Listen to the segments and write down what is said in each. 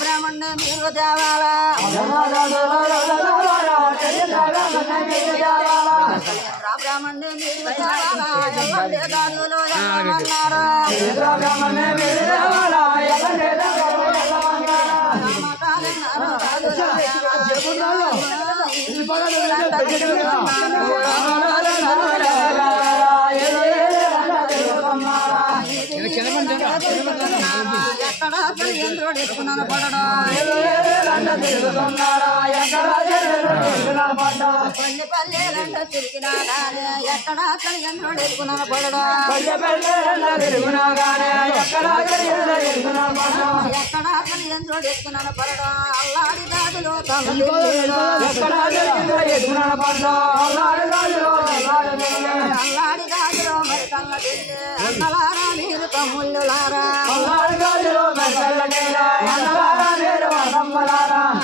బ్రాహ్మణ మీరు దేవాలా బ్రాహ్మణ మీరు ఎక్కడ యంత్రుడు ఎక్కున్నాను పడడా పల్లె పల్లెలంట తిరిగినా ఎక్కడ యంత్రుడు ఎక్కున్నాను పడడా ఎక్కడ యంత్రుడు ఎక్కున్నాను పడడా అల్లాడి దాదులో అల్లాడి దాదులో మరి కళ్ళ అన్నలారా మీరు తమ్ముళ్ళులారా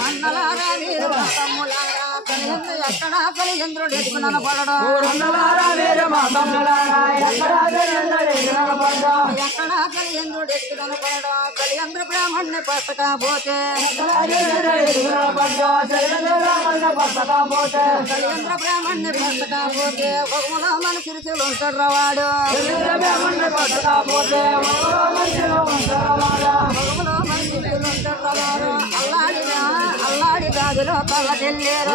అన్నలారా మీరు తమ్ములారా ఎక్కడ కలియంద్రుడు ఎదుగునన పడడం ఎక్కడ కలియంద్రుడు ఎదుగునన పడడం కలియంద్ర బ్రాహ్మణ్ణి పట్టకపోతే కలియంద్ర బ్రాహ్మణ్ణి పట్టకపోతే ఒకములో మన సిరిసిలు ఉంటాడు రావాడు ఒకములో మన సిరిసిలు ఉంటాడు రావాడు అల్లాడి దాదులో కళ్ళ తెల్లేరు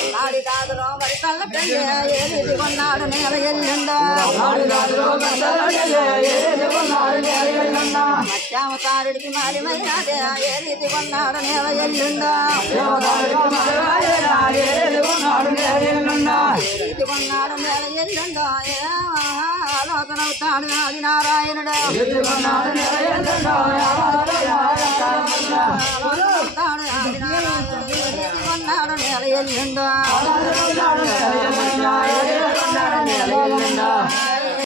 అల్లాడి దాదులో మరి కళ్ళ తెల్లే ఏది కొన్నాడు నేల ఎల్లుండా మత్స్యావతారుడికి మారిమైనదే ఏ రీతి కొన్నాడు నేల ఎల్లుండా ఏ రీతి కొన్నాడు నేల ఎల్లుండా ఆలోచనవుతాడు ఆది నారాయణుడు ఆలోచనవుతాడు ఆది నారాయణుడు ఏ రీతి కొన్నాడు నేల ఎల్లుండా